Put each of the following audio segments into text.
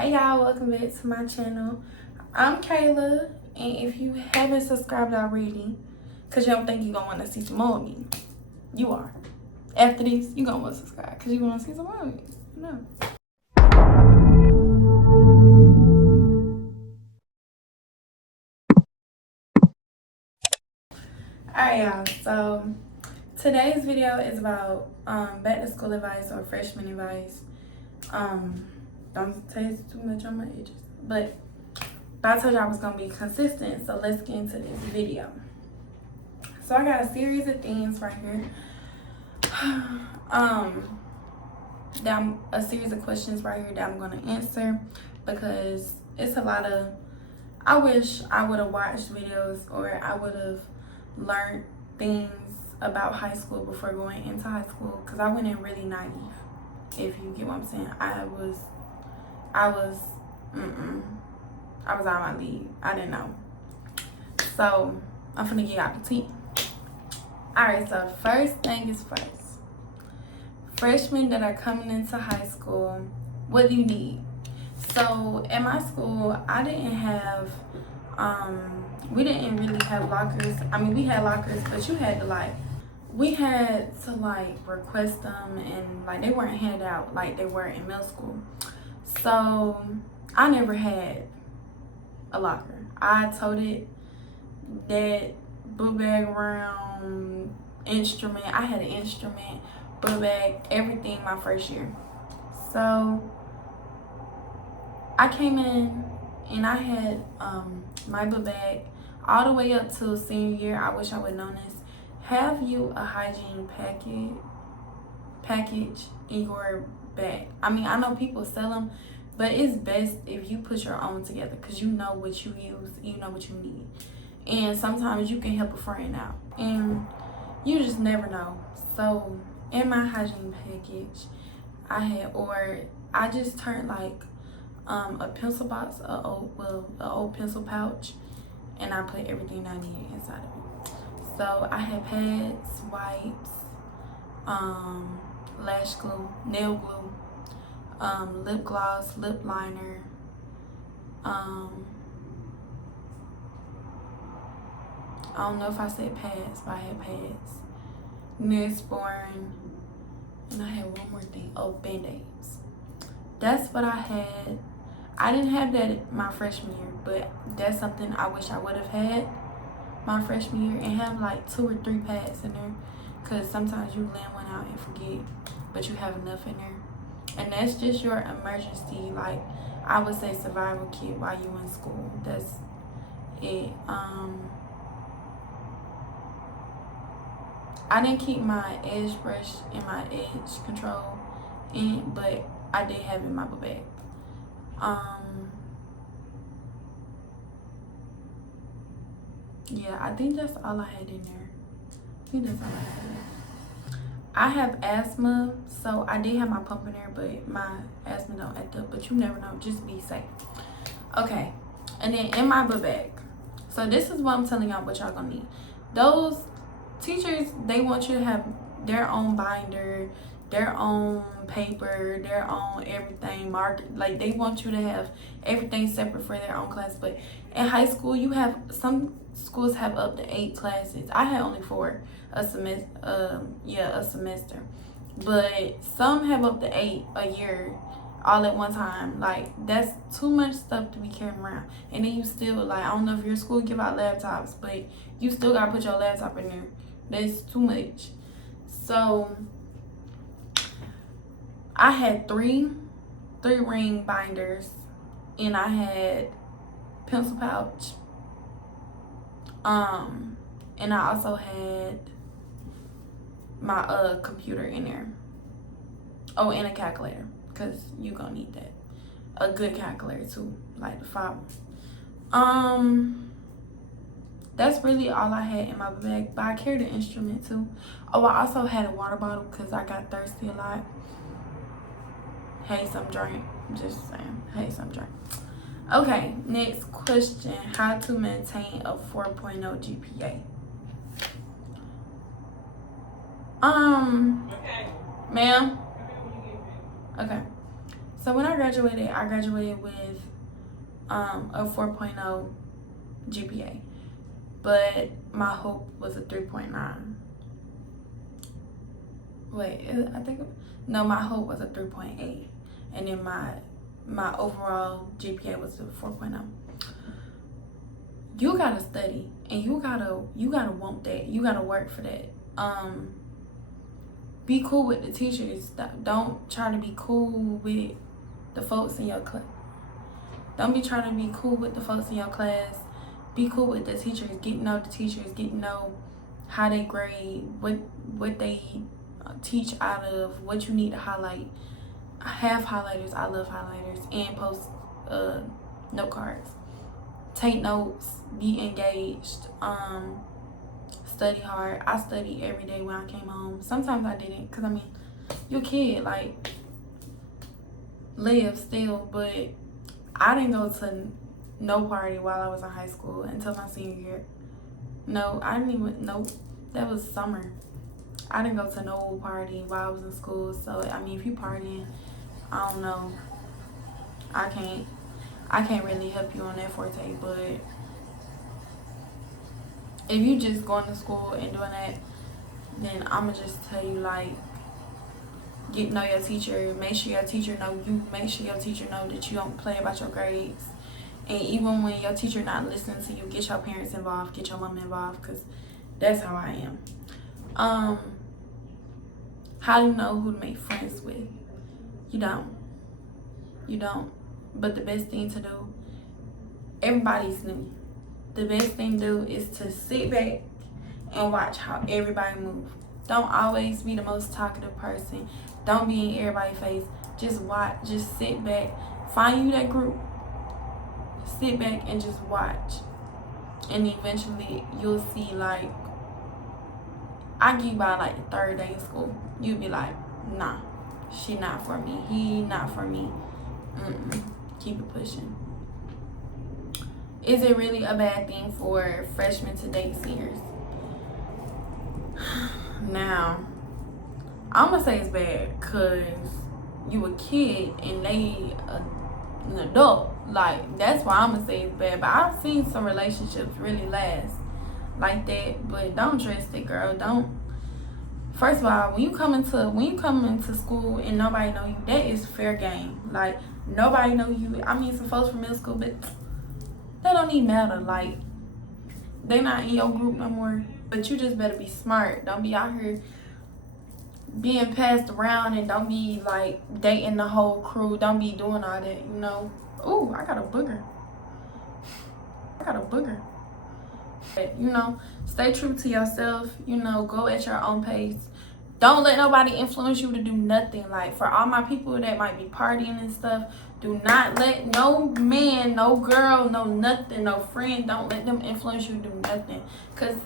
Hey y'all, welcome back to my channel. I'm Kayla, and if you haven't subscribed already, because you don't think you're going to want to see some more of me, you are. After this, you're going to want to subscribe because you want to see some more of me. No. Alright y'all, so today's video is about back to school advice or freshman advice. Don't tell you too much on my ages, but I told you I was going to be consistent, so let's get into this video. So I got a series of things right here. A series of questions right here that I'm gonna answer because it's a lot of. I wish I would have watched videos or I would have learned things about high school before going into high school because I went in really naive. If you get what I'm saying, I was out of my league. I didn't know. So I'm finna get out the tea. Alright, so first thing is first. Freshmen that are coming into high school, what do you need? So at my school, I didn't have, we didn't really have lockers. I mean, we had lockers, but you had to we had to request them, and they weren't handed out like they were in middle school. So I never had a locker. I toted that book bag around, instrument. I had an instrument, book bag, everything my first year. So I came in and I had my book bag all the way up to senior year. I wish I would have known this. Have you a hygiene package in your bag? I mean, I know people sell them, but it's best if you put your own together because you know what you use, you know what you need. And sometimes you can help a friend out. And you just never know. So in my hygiene package, I just turned a pencil box, an old pencil pouch, and I put everything I needed inside of it. So I had pads, wipes, lash glue, nail glue, lip gloss, lip liner, I don't know if I said pads, but I had pads, Neosporin, and I had one more thing. Oh, Band-Aids. That's what I had. I didn't have that my freshman year, but that's something I wish I would have had my freshman year and have 2 or 3 pads in there, because sometimes you land one out and forget, but you have enough in there. And that's just your emergency, I would say survival kit while you in school. That's it. I didn't keep my edge brush and my edge control in, but I did have it in my book bag. Yeah, I think that's all I had in there. I have asthma, so I did have my pump in there, but my asthma don't act up. But you never know. Just be safe. Okay, and then in my book bag. So this is what I'm telling y'all what y'all gonna need. Those teachers, they want you to have their own binder, their own paper, their own everything marked. They want you to have everything separate for their own class. But in high school, you have, some schools have up to 8 classes. I had only 4 a semester. But some have up to 8 a year all at one time. That's too much stuff to be carrying around. And then you still, I don't know if your school give out laptops, but you still gotta put your laptop in there. That's too much. So I had three ring binders, and I had pencil pouch, and I also had my computer in there. Oh, and a calculator, because you gonna need that. A good calculator too, like the 5 one. That's really all I had in my bag, but I carried an instrument too. Oh, I also had a water bottle because I got thirsty a lot. Hey, some drink. Just saying. Hey, some drink. Okay, next question. How to maintain a 4.0 GPA? Okay. Ma'am? Okay. So when I graduated with a 4.0 GPA, but my hope was a 3.9. Wait, no, my hope was a 3.8, and then my overall GPA was a 4.0. You gotta study, and you gotta want that. You gotta work for that. Be cool with the teachers. Don't try to be cool with the folks in your class. Don't be trying to be cool with the folks in your class. Be cool with the teachers. Get to know the teachers. Get to know how they grade, what they teach out of, what you need to highlight. I have highlighters. I love highlighters. And post note cards. Take notes. Be engaged. Study hard. I studied every day when I came home. Sometimes I didn't, because I mean, you're a kid, like, live still. But I didn't go to no party while I was in high school until my senior year. No, I didn't even, nope, that was summer. I didn't go to no party while I was in school. So I mean, if you partying, I don't know, I can't really help you on that forte. But if you just going to school and doing that, then I'ma just tell you, like, get to know your teacher. Make sure your teacher know you. Make sure your teacher know that you don't play about your grades. And even when your teacher not listening to you, get your parents involved, get your mom involved, because that's how I am. How do you know who to make friends with? You don't. But the best thing to do, everybody's new. The best thing to do is to sit back and watch how everybody moves. Don't always be the most talkative person. Don't be in everybody's face. Just watch. Just sit back. Find you that group. Sit back and just watch. And eventually you'll see, like, I give you by like the third day in school. You'll be like, nah, she not for me. He not for me. Keep it pushing. Is it really a bad thing for freshmen to date seniors? Now, I'm gonna say it's bad because you a kid and they an adult. Like, that's why I'm gonna say it's bad. But I've seen some relationships really last like that. But don't trust it, girl. Don't. First of all, when you come into school and nobody know you, that is fair game. Like, nobody know you. I mean, some folks from middle school, but that don't even matter. Like, they not in your group no more. But you just better be smart. Don't be out here being passed around, and don't be like dating the whole crew. Don't be doing all that, you know. Ooh, I got a booger. But, you know, stay true to yourself. You know, go at your own pace. Don't let nobody influence you to do nothing. Like, for all my people that might be partying and stuff, do not let no man, no girl, no nothing, no friend, don't let them influence you to do nothing. Because,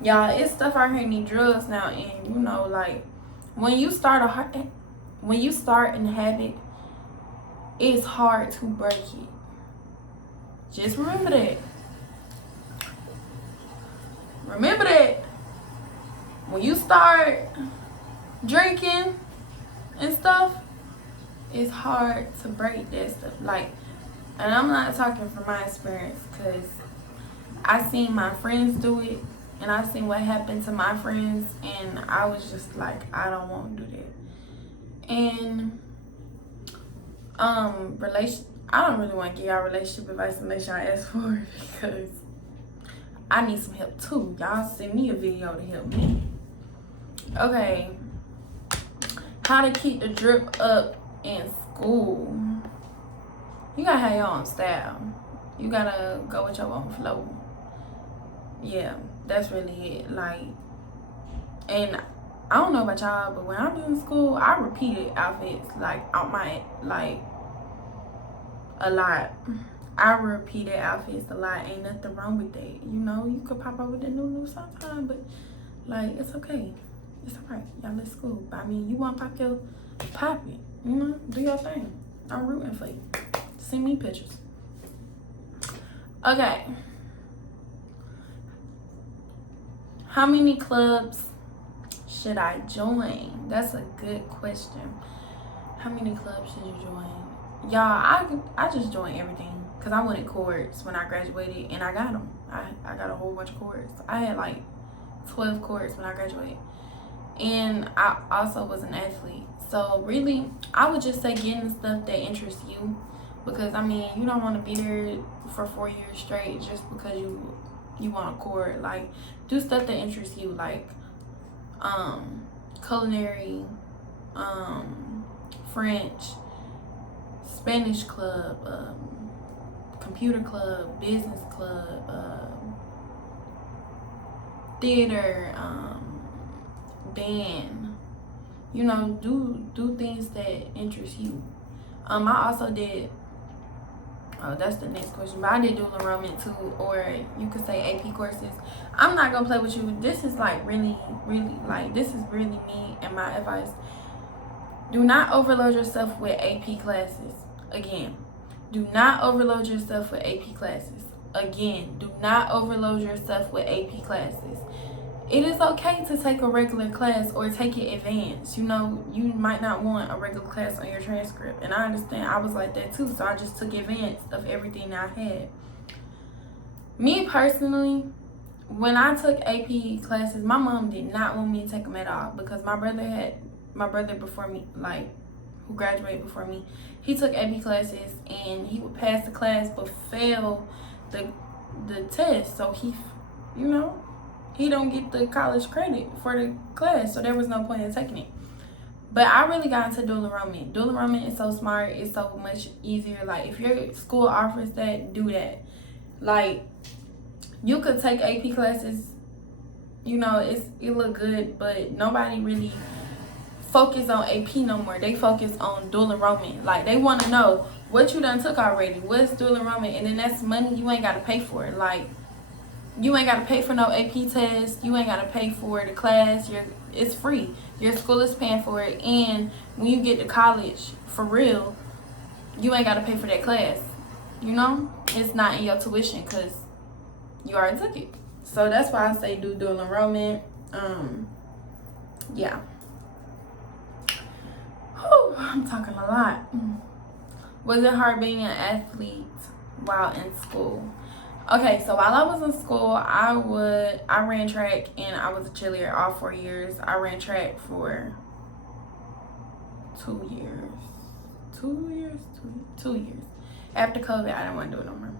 y'all, it's stuff out here in these drugs now. And, you know, like, when you start an habit, it's hard to break it. Just remember that. Remember that. When you start drinking and stuff, it's hard to break that stuff. Like, and I'm not talking from my experience, because I seen my friends do it, and I seen what happened to my friends, and I was just like, I don't want to do that. And I don't really want to give y'all relationship advice unless y'all ask for it, because I need some help too. Y'all send me a video to help me. Okay, how to keep the drip up in school. You gotta have your own style. You gotta go with your own flow. Yeah, that's really it. Like, and I don't know about y'all, but when I was in school, I repeated outfits like out my, like, a lot. I repeated outfits a lot. Ain't nothing wrong with that. You know, you could pop up with the new sometime, but like, it's okay. It's alright. Y'all at school. But I mean, you want to pop it. You know, do your thing. I'm rooting for you. Send me pictures. Okay. How many clubs should I join? That's a good question. How many clubs should you join? y'all, I just joined everything because I wanted cords when I graduated, and I got them. I got a whole bunch of cords. I had like 12 cords when I graduated, and I also was an athlete. So really, I would just say getting the stuff that interests you, because I mean, you don't want to be there for 4 years straight just because you want a cord. Like, do stuff that interests you, like culinary, French, Spanish club, computer club, business club, theater, band. You know, do things that interest you. I also did. Oh, that's the next question. But I did dual enrollment too, or you could say AP courses. I'm not gonna play with you. This is like really, like this is really me and my advice. Do not overload yourself with AP classes. Again, do not overload yourself with AP classes. Again, do not overload yourself with AP classes. It is okay to take a regular class or take it advanced. You know, you might not want a regular class on your transcript. And I understand, I was like that too. So I just took advanced of everything I had. Me personally, when I took AP classes, my mom did not want me to take them at all, because my brother before me, like, who graduated before me, he took AP classes and he would pass the class but fail the test. So he, you know, he don't get the college credit for the class, so there was no point in taking it. But I really got into dual enrollment. Dual enrollment is so smart. It's so much easier. Like, if your school offers that, do that. Like, you could take AP classes, you know, it look good, but nobody really focus on AP no more. They focus on dual enrollment. Like, they want to know what you done took already. What's dual enrollment? And then that's money you ain't got to pay for. Like, you ain't got to pay for no AP test. You ain't got to pay for the class. It's free. Your school is paying for it. And when you get to college, for real, you ain't got to pay for that class. You know? It's not in your tuition because you already took it. So that's why I say do dual enrollment. Yeah. Whew, I'm talking a lot. Was it hard being an athlete while in school? Okay, so while I was in school, I ran track and I was a cheerleader all 4 years. I ran track for 2 years. 2 years? 2 years. After COVID, I didn't want to do it no more.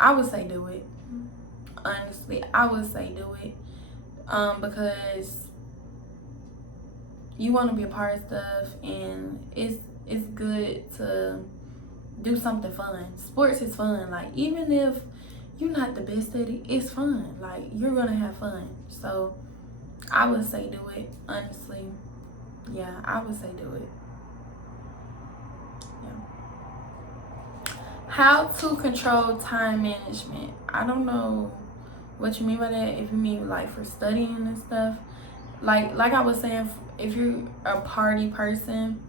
I would say do it. Honestly, I would say do it. Because you want to be a part of stuff, and it's good to do something fun. Sports is fun. Like, even if you're not the best at it, it's fun. Like, you're gonna have fun. So I would say do it. Honestly, yeah, I would say do it. Yeah. How to control time management? I don't know what you mean by that. If you mean like for studying and stuff, like I was saying, if you're a party person,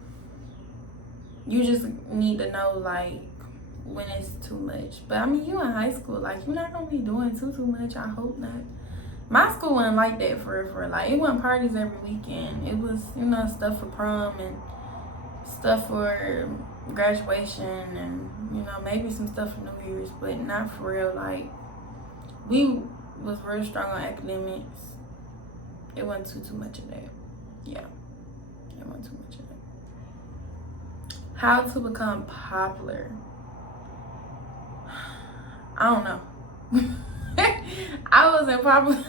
you just need to know like when it's too much. But I mean, you in high school, like, you're not gonna be doing too much. I hope not. My school wasn't like that for like, it wasn't parties every weekend. It was, you know, stuff for prom and stuff for graduation, and, you know, maybe some stuff for New Year's, but not for real. Like, we was real strong on academics. It wasn't too much of that. Yeah, it wasn't too much of that. How to become popular? I don't know. I wasn't popular.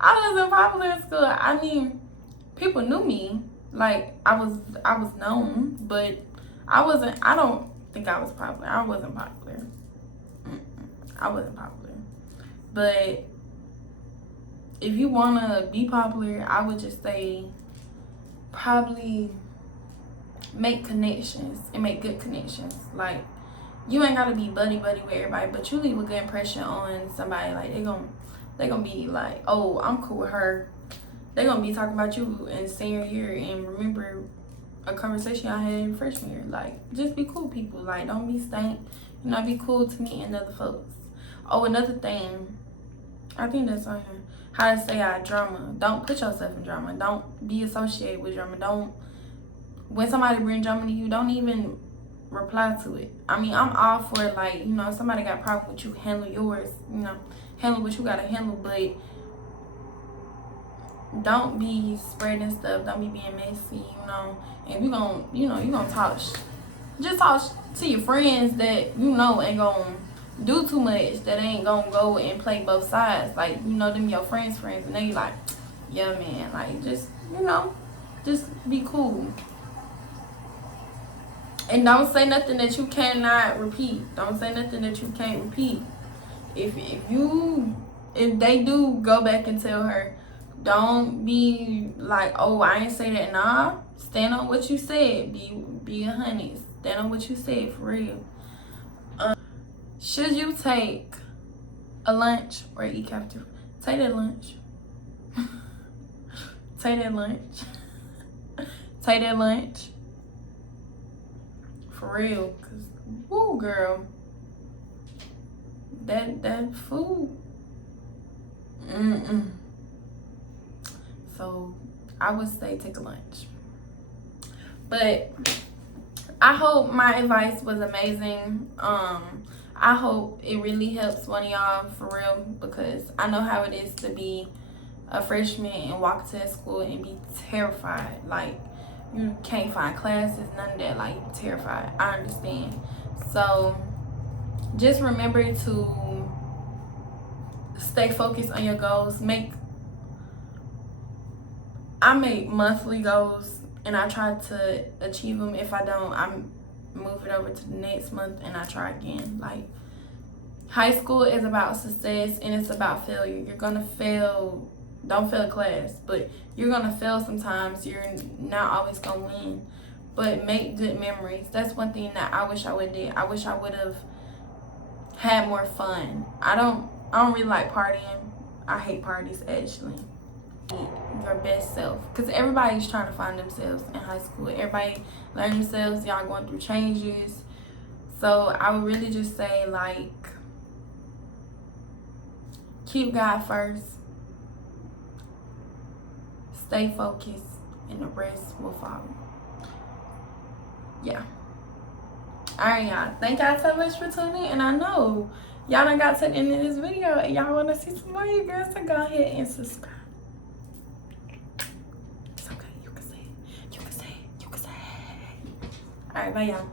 I wasn't popular in school. I mean, people knew me. Like, I was known, but I don't think I was popular. I wasn't popular. I wasn't popular. But if you want to be popular, I would just say probably make connections and make good connections. Like, you ain't got to be buddy with everybody, but you leave a good impression on somebody. Like, they gonna be like, oh, I'm cool with her. They gonna be talking about you in senior year and remember a conversation I had in freshman year. Like, just be cool people. Like, don't be stank. You know, be cool to me and other folks. Oh, another thing, I think that's on here. how to stay out of drama. Don't put yourself in drama. Don't be associated with drama. Don't, when somebody bring drama to you, don't even reply to it. I mean, I'm all for, like, you know, if somebody got a problem with you, handle yours, you know, handle what you gotta handle, but don't be spreading stuff, don't be being messy, you know. And you gonna, you know, you gonna talk, just talk to your friends that you know ain't gonna do too much, that ain't gonna go and play both sides. Like, you know, them your friends, and they like, yeah, man, like, just, you know, just be cool. And don't say nothing that you cannot repeat. Don't say nothing that you can't repeat. If they do go back and tell her, don't be like, oh, I ain't say that. Nah, stand on what you said. Be a honey. Stand on what you said, for real. Should you take a lunch or eat cafeteria? Take that lunch. Take that lunch. Take that lunch. For real, cause woo, girl, that food, So I would say take a lunch. But I hope my advice was amazing. I hope it really helps one of y'all, for real, because I know how it is to be a freshman and walk to that school and be terrified. Like, you can't find classes, none of that. Like, you're terrified. I understand. So just remember to stay focused on your goals. I make monthly goals and I try to achieve them. If I don't, I move it over to the next month and I try again. Like, high school is about success and it's about failure. You're gonna fail. Don't fail class, but you're gonna fail sometimes. You're not always gonna win, but make good memories. That's one thing that I wish I would have did. I wish I would have had more fun. I don't really like partying. I hate parties, actually. Your best self, because everybody's trying to find themselves in high school. Everybody learn themselves. Y'all going through changes. So I would really just say, like, keep God first. Stay focused, and the rest will follow. Yeah. Alright, y'all. Thank y'all so much for tuning in. And I know y'all done got to the end of this video and y'all want to see some more of you girls, so go ahead and subscribe. It's okay. You can say it. You can say it. You can say it. Alright, bye, y'all.